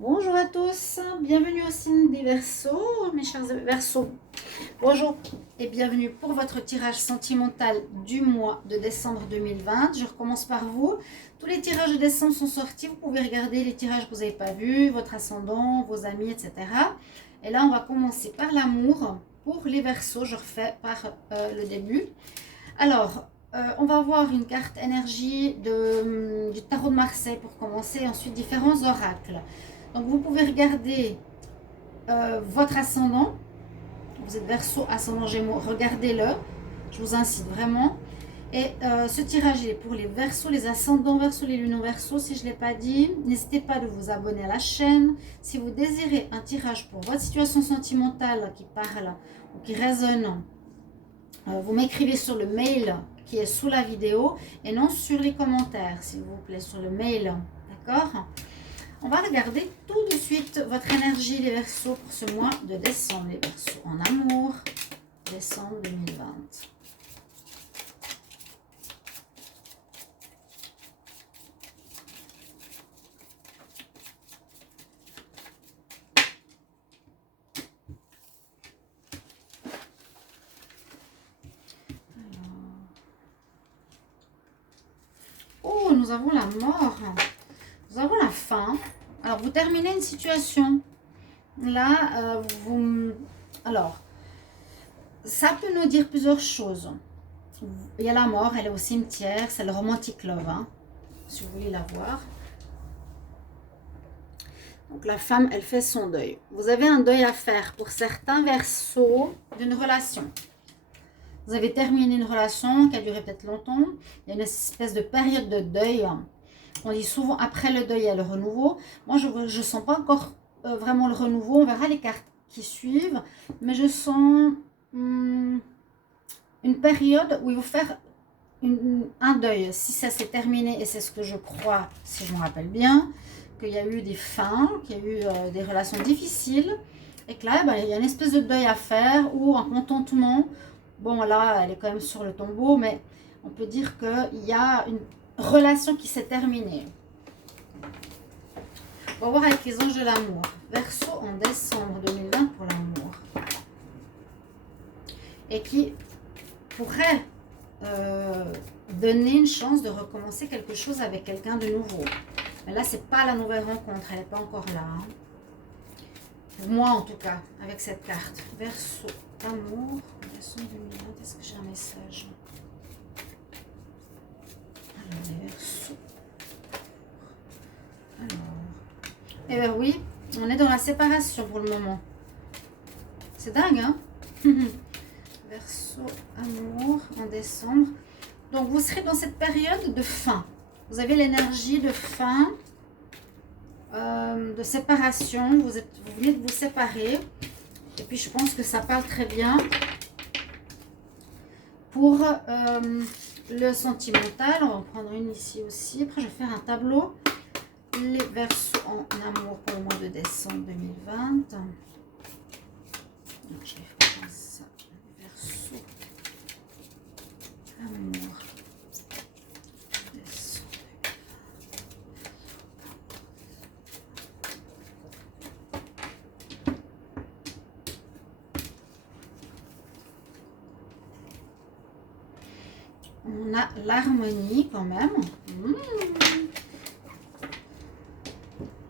Bonjour à tous, bienvenue au signe des Verseaux, mes chers Verseaux. Bonjour et bienvenue pour votre tirage sentimental du mois de décembre 2020. Je recommence par vous. Tous les tirages de décembre sont sortis. Vous pouvez regarder les tirages que vous n'avez pas vus, votre ascendant, vos amis, etc. Et là, on va commencer par l'amour. Pour les Verseaux, je refais par le début. Alors, on va voir une carte énergie du tarot de Marseille pour commencer, ensuite différents oracles. Donc vous pouvez regarder votre ascendant, vous êtes Verseau, ascendant Gémeaux, regardez-le, je vous incite vraiment. Et ce tirage est pour les Verseaux, les ascendants Verseaux, les lunes Verseaux, si je ne l'ai pas dit. N'hésitez pas de vous abonner à la chaîne. Si vous désirez un tirage pour votre situation sentimentale qui parle ou qui résonne, vous m'écrivez sur le mail qui est sous la vidéo et non sur les commentaires, s'il vous plaît, sur le mail, d'accord? On va regarder tout de suite votre énergie, les Verseaux, pour ce mois de décembre. Les Verseaux en amour, décembre 2020. Oh, nous avons la mort. Nous avons la fin. Alors, vous terminez une situation. Là, alors, ça peut nous dire plusieurs choses. Il y a la mort, elle est au cimetière. C'est le romantic love, hein, si vous voulez la voir. Donc, la femme, elle fait son deuil. Vous avez un deuil à faire pour certains Verseaux d'une relation. Vous avez terminé une relation qui a duré peut-être longtemps. Il y a une espèce de période de deuil. On dit souvent après le deuil, il y a le renouveau. Moi, je ne sens pas encore vraiment le renouveau. On verra les cartes qui suivent. Mais je sens une période où il faut faire un deuil. Si ça s'est terminé, et c'est ce que je crois, si je me rappelle bien, qu'il y a eu des fins, qu'il y a eu des relations difficiles. Et que là, il y a une espèce de deuil à faire ou un contentement. Bon, là, elle est quand même sur le tombeau, mais on peut dire qu'il y a une relation qui s'est terminée. On va voir avec les anges de l'amour. Verseau en décembre 2020 pour l'amour. Et qui pourrait donner une chance de recommencer quelque chose avec quelqu'un de nouveau. Mais là, c'est pas la nouvelle rencontre. Elle n'est pas encore là. Hein. Pour moi, en tout cas, avec cette carte. Verseau, amour, décembre 2020. Est-ce que j'ai un message? Alors, les Verseaux. Alors. Eh bien oui, on est dans la séparation pour le moment. C'est dingue, hein? Verseau, amour, en décembre. Donc, vous serez dans cette période de fin. Vous avez l'énergie de fin, de séparation. Vous venez de vous séparer. Et puis, je pense que ça parle très bien pour le sentimental. On va en prendre une ici aussi. Après, je vais faire un tableau. Les Verseaux en amour pour le mois de décembre 2020. Donc, je vais faire comme ça. Les Verseaux, amour, décembre. On a l'harmonie quand même.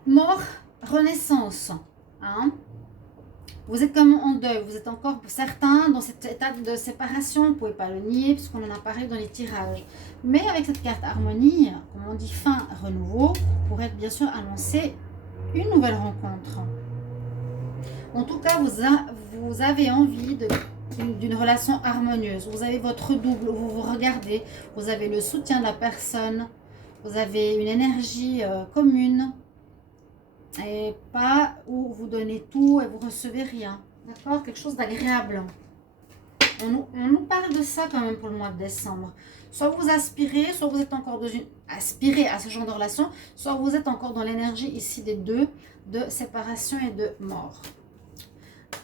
Mort, renaissance. Hein? Vous êtes comme en deuil, vous êtes encore certains dans cette étape de séparation, vous ne pouvez pas le nier puisqu'on en a parlé dans les tirages. Mais avec cette carte harmonie, comme on dit fin, renouveau, pourrait bien sûr annoncer une nouvelle rencontre. En tout cas, vous avez envie d'une relation harmonieuse. Vous avez votre double, vous vous regardez, vous avez le soutien de la personne, vous avez une énergie commune. Et pas où vous donnez tout et vous recevez rien. D'accord? Quelque chose d'agréable. On nous parle de ça quand même pour le mois de décembre. Soit vous aspirez, soit vous êtes encore aspirez à ce genre de relation, soit vous êtes encore dans l'énergie ici des deux, de séparation et de mort.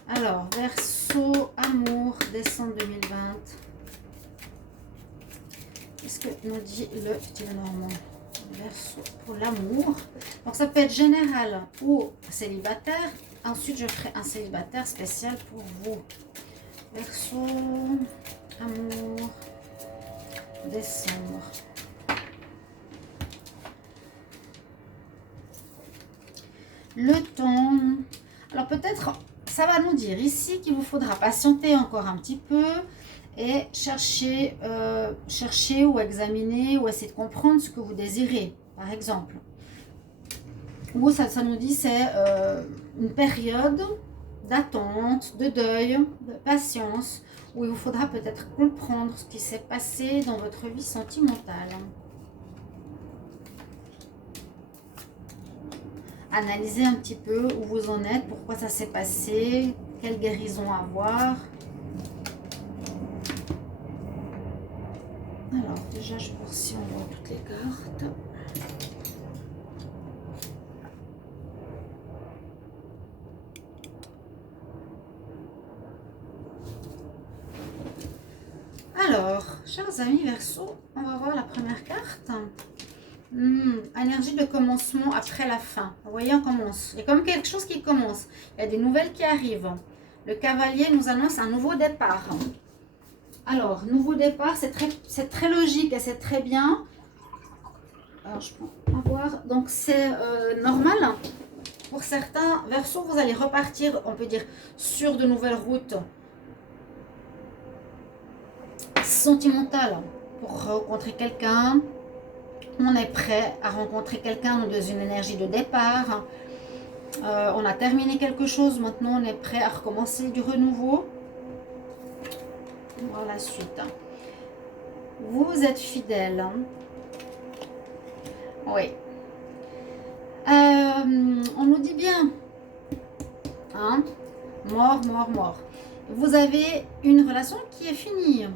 Alors, Verseau, amour, décembre 2020. Qu'est-ce que nous dit le petit Normand? Verseau, pour l'amour. Donc ça peut être général ou célibataire. Ensuite, je ferai un célibataire spécial pour vous. Verseau, amour, décembre. Le temps. Alors peut-être, ça va nous dire ici qu'il vous faudra patienter encore un petit peu et chercher ou examiner ou essayer de comprendre ce que vous désirez, par exemple. Ou ça nous dit c'est une période d'attente, de deuil, de patience, où il vous faudra peut-être comprendre ce qui s'est passé dans votre vie sentimentale. Analysez un petit peu où vous en êtes, pourquoi ça s'est passé, quelle guérison avoir. Alors déjà, je pense si on voit toutes les cartes. Alors, chers amis Verseau, on va voir la première carte. Énergie de commencement après la fin. Vous voyez, on commence. Il y a comme quelque chose qui commence. Il y a des nouvelles qui arrivent. Le cavalier nous annonce un nouveau départ. Alors, nouveau départ, c'est très logique et c'est très bien. Alors, je peux voir. Donc, c'est normal. Pour certains Verseaux, vous allez repartir, on peut dire, sur de nouvelles routes sentimentales pour rencontrer quelqu'un. On est prêt à rencontrer quelqu'un dans une énergie de départ. On a terminé quelque chose, maintenant on est prêt à recommencer du renouveau. On va voir la suite. Vous êtes fidèle. Oui. On nous dit bien. Hein? Mort, mort, mort. Vous avez une relation qui est finie.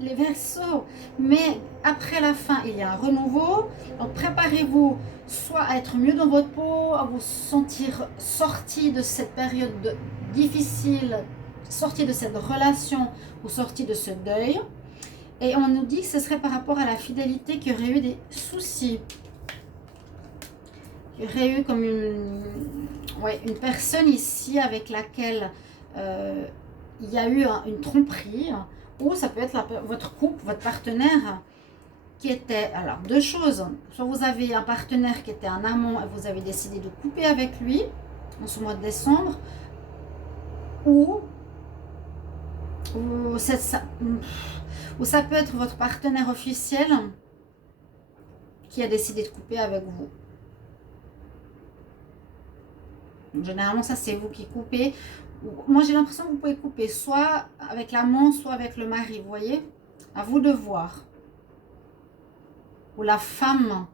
Les Verseaux. Mais après la fin, il y a un renouveau. Donc préparez-vous soit à être mieux dans votre peau, à vous sentir sorti de cette période difficile, sorti de cette relation ou sorti de ce deuil. Et on nous dit que ce serait par rapport à la fidélité qu'il y aurait eu des soucis. Il y aurait eu comme une personne ici avec laquelle il y a eu une tromperie. Ou ça peut être votre couple, votre partenaire qui était... Alors, deux choses. Soit vous avez un partenaire qui était un amant et vous avez décidé de couper avec lui en ce mois de décembre. Ou ça peut être votre partenaire officiel qui a décidé de couper avec vous. Donc, généralement, ça c'est vous qui coupez. Moi, j'ai l'impression que vous pouvez couper soit avec l'amant, soit avec le mari, vous voyez? À vous de voir. Ou la femme.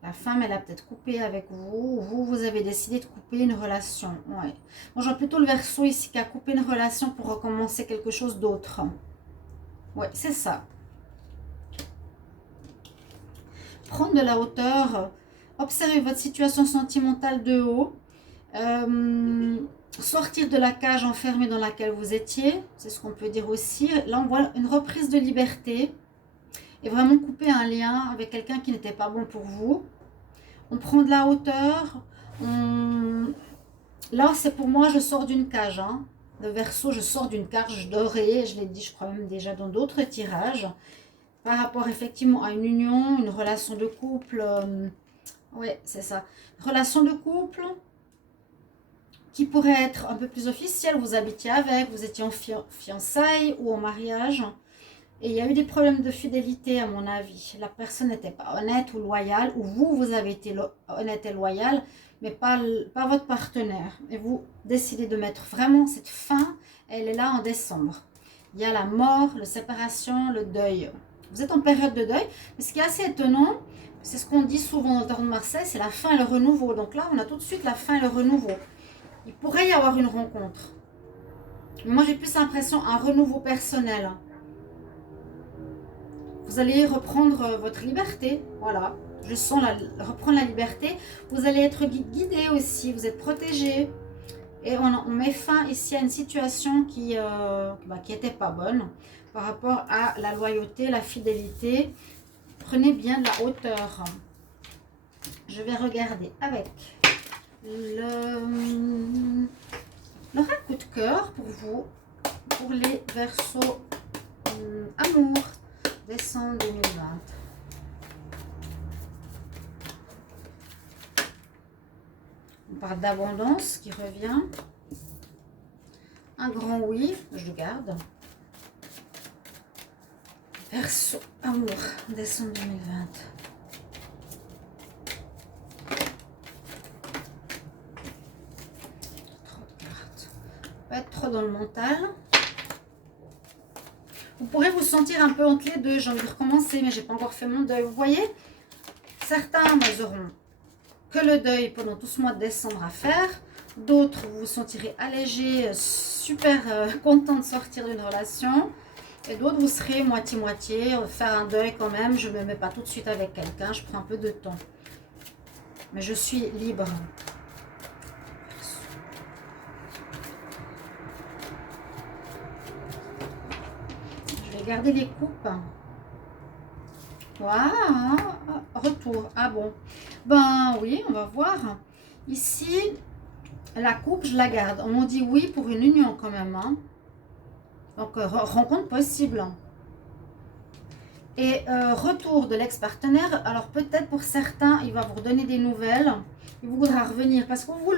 La femme, elle a peut-être coupé avec vous. Ou vous avez décidé de couper une relation. Ouais. Moi, je vois plutôt le Verseau ici qui a coupé une relation pour recommencer quelque chose d'autre. Ouais, c'est ça. Prendre de la hauteur. Observez votre situation sentimentale de haut. Sortir de la cage enfermée dans laquelle vous étiez, c'est ce qu'on peut dire aussi. Là, on voit une reprise de liberté et vraiment couper un lien avec quelqu'un qui n'était pas bon pour vous. On prend de la hauteur. Là, c'est pour moi, je sors d'une cage. Hein. Le Verseau, je sors d'une cage dorée. Je l'ai dit, je crois même déjà dans d'autres tirages. Par rapport effectivement à une union, une relation de couple. Oui, c'est ça. Relation de couple qui pourrait être un peu plus officielle. Vous habitiez avec, vous étiez en fiançailles ou en mariage. Et il y a eu des problèmes de fidélité à mon avis. La personne n'était pas honnête ou loyale. Ou vous avez été honnête et loyal, mais pas votre partenaire. Et vous décidez de mettre vraiment cette fin. Elle est là en décembre. Il y a la mort, la séparation, le deuil. Vous êtes en période de deuil. Mais ce qui est assez étonnant, c'est ce qu'on dit souvent dans le Tarot de Marseille, c'est la fin et le renouveau. Donc là, on a tout de suite la fin et le renouveau. Il pourrait y avoir une rencontre. Mais moi, j'ai plus l'impression un renouveau personnel. Vous allez reprendre votre liberté. Voilà. Je sens reprendre la liberté. Vous allez être guidé aussi. Vous êtes protégé. Et on met fin ici à une situation qui n'était pas bonne. par rapport à la loyauté, la fidélité. Prenez bien de la hauteur. Je vais regarder avec l'oracle coup de cœur pour vous, pour les Verseaux amour, décembre 2020. On parle d'abondance qui revient. Un grand oui, je le garde. Verseau, amour, décembre 2020. Trop de cartes. Pas être trop dans le mental. Vous pourrez vous sentir un peu entre les deux. J'ai envie de recommencer, mais j'ai pas encore fait mon deuil. Vous voyez, certains, ils auront que le deuil pendant tout ce mois de décembre à faire. D'autres, vous vous sentirez allégé, super content de sortir d'une relation. Et d'autres, vous serez moitié-moitié, faire un deuil quand même. Je ne me mets pas tout de suite avec quelqu'un, je prends un peu de temps. Mais je suis libre. Je vais garder les coupes. Waouh, retour. Ah bon. Ben oui, on va voir. Ici, la coupe, je la garde. On m'a dit oui pour une union quand même. Hein. Donc, rencontre possible. Et retour de l'ex-partenaire. Alors, peut-être pour certains, il va vous redonner des nouvelles. Il vous voudra revenir. Parce que vous,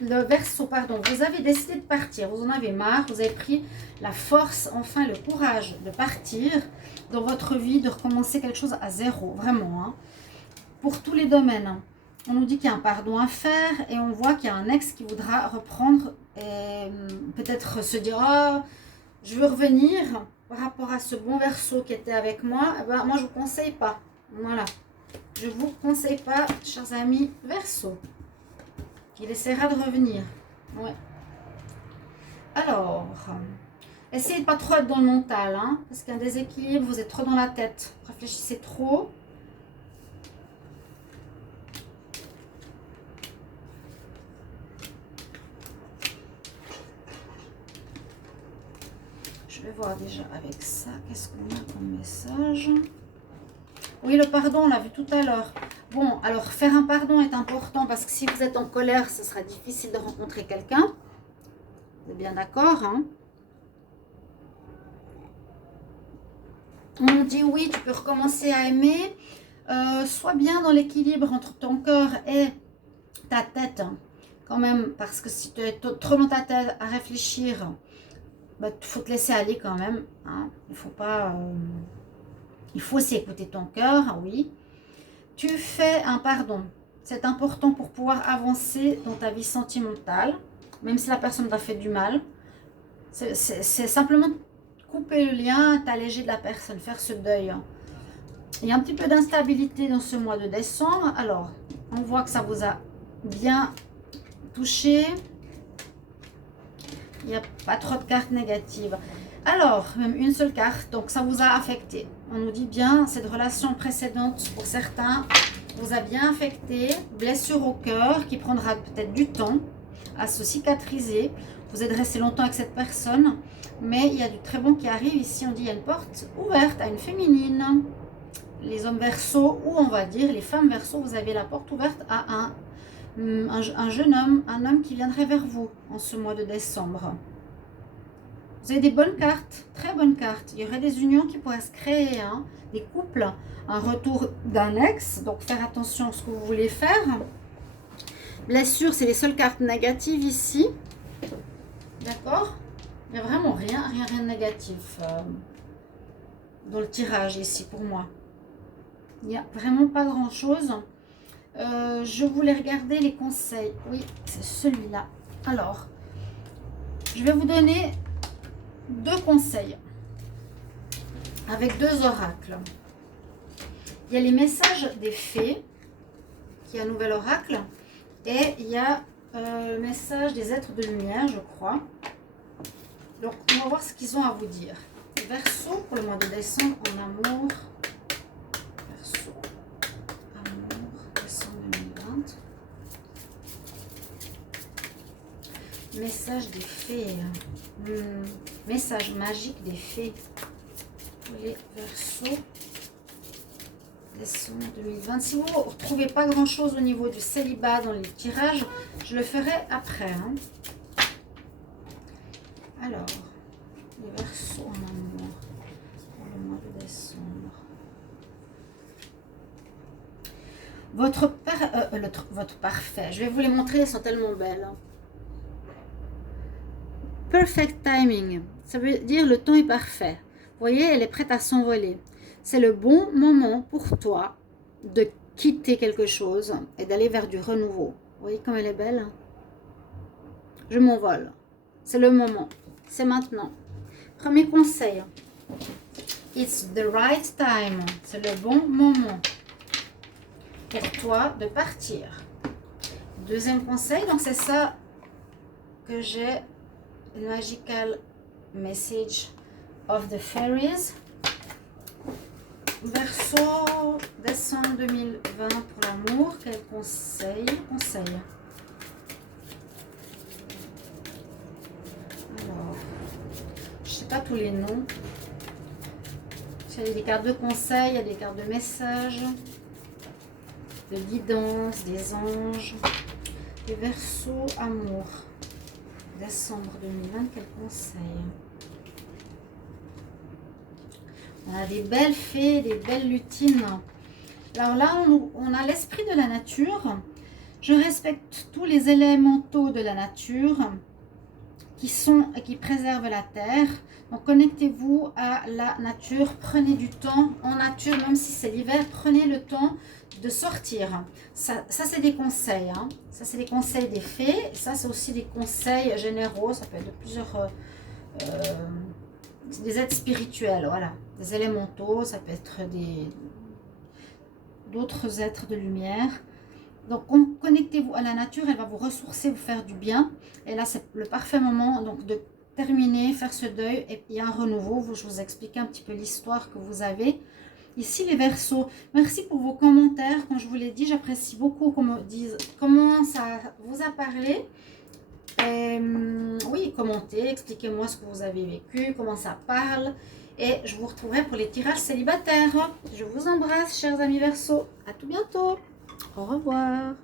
le Verseau, pardon, vous avez décidé de partir. Vous en avez marre. Vous avez pris la force, enfin le courage de partir dans votre vie, de recommencer quelque chose à zéro. Vraiment. Hein. Pour tous les domaines. On nous dit qu'il y a un pardon à faire. Et on voit qu'il y a un ex qui voudra reprendre. Et peut-être se dire... Oh, je veux revenir par rapport à ce bon Verseau qui était avec moi. Eh ben, moi, je ne vous conseille pas. Voilà. Je ne vous conseille pas, chers amis Verseau. Il essaiera de revenir. Ouais. Alors, essayez de ne pas trop être dans le mental. Hein, parce qu'il y a un déséquilibre, vous êtes trop dans la tête. Réfléchissez trop. Je vais voir déjà avec ça, qu'est-ce qu'on a comme message. Oui, le pardon, on l'a vu tout à l'heure. Bon, alors faire un pardon est important parce que si vous êtes en colère, ce sera difficile de rencontrer quelqu'un. Vous êtes bien d'accord, hein? On dit oui, tu peux recommencer à aimer. Sois bien dans l'équilibre entre ton cœur et ta tête. Hein, quand même, parce que si tu es trop dans ta tête à réfléchir... Il faut te laisser aller quand même. Hein. Il faut pas... il faut aussi écouter ton cœur, oui. Tu fais un pardon. C'est important pour pouvoir avancer dans ta vie sentimentale. Même si la personne t'a fait du mal. C'est simplement couper le lien, t'alléger de la personne, faire ce deuil. Hein. Il y a un petit peu d'instabilité dans ce mois de décembre. Alors, on voit que ça vous a bien touché. Il n'y a pas trop de cartes négatives. Alors, même une seule carte, donc ça vous a affecté. On nous dit bien, cette relation précédente, pour certains, vous a bien affecté. Blessure au cœur qui prendra peut-être du temps à se cicatriser. Vous êtes resté longtemps avec cette personne, mais il y a du très bon qui arrive. Ici, on dit il y a une porte ouverte à une féminine. Les hommes Verseaux, ou on va dire les femmes Verseaux, vous avez la porte ouverte à un jeune homme, un homme qui viendrait vers vous en ce mois de décembre. Vous avez des bonnes cartes, très bonnes cartes. Il y aurait des unions qui pourraient se créer, hein, des couples, un retour d'un ex. Donc, faire attention à ce que vous voulez faire. Blessure, c'est les seules cartes négatives ici. D'accord? Il n'y a vraiment rien de négatif dans le tirage ici pour moi. Il n'y a vraiment pas grand-chose. Je voulais regarder les conseils. Oui, c'est celui-là. Alors, je vais vous donner 2 conseils avec 2 oracles. Il y a les messages des fées, qui est un nouvel oracle, et il y a le message des êtres de lumière, je crois. Donc, on va voir ce qu'ils ont à vous dire. Verseau pour le mois de décembre en amour. Verseau. Message des fées. Message magique des fées. les Verseaux. Décembre 2020. Si vous ne retrouvez pas grand chose au niveau du célibat dans les tirages, je le ferai après. Hein. Alors, les Verseaux en amour pour le mois de décembre. Votre parfait, je vais vous les montrer, elles sont tellement belles. Hein. Perfect timing, ça veut dire le temps est parfait. Vous voyez, elle est prête à s'envoler. C'est le bon moment pour toi de quitter quelque chose et d'aller vers du renouveau. Vous voyez comme elle est belle? Je m'envole. C'est le moment. C'est maintenant. Premier conseil. It's the right time. C'est le bon moment pour toi de partir. Deuxième conseil, donc c'est ça que j'ai. Magical message of the fairies. Verseau, décembre 2020 pour l'amour. Quel conseil? Alors, je ne sais pas tous les noms. Il y a des cartes de conseil, il y a des cartes de message, de guidance, des anges. Les Verseaux, amour. Décembre 2020, quel conseil? On a des belles fées, des belles lutines. Alors là, on a l'esprit de la nature. Je respecte tous les élémentaux de la nature qui préservent la terre. Donc connectez-vous à la nature. Prenez du temps en nature, même si c'est l'hiver. Prenez le temps de sortir. Ça c'est des conseils. Hein. Ça, c'est des conseils des fées. Ça, c'est aussi des conseils généraux. Ça peut être de plusieurs... des êtres spirituels, voilà. Des élémentaux, ça peut être d'autres êtres de lumière. Donc, connectez-vous à la nature. Elle va vous ressourcer, vous faire du bien. Et là, c'est le parfait moment donc de terminer, faire ce deuil. Et il y a un renouveau. Je vous explique un petit peu l'histoire que vous avez. Ici, les Verseaux, merci pour vos commentaires. Comme je vous l'ai dit, j'apprécie beaucoup comment ça vous a parlé. Oui, commentez, expliquez-moi ce que vous avez vécu, comment ça parle. Et je vous retrouverai pour les tirages célibataires. Je vous embrasse, chers amis Verseaux. À tout bientôt. Au revoir.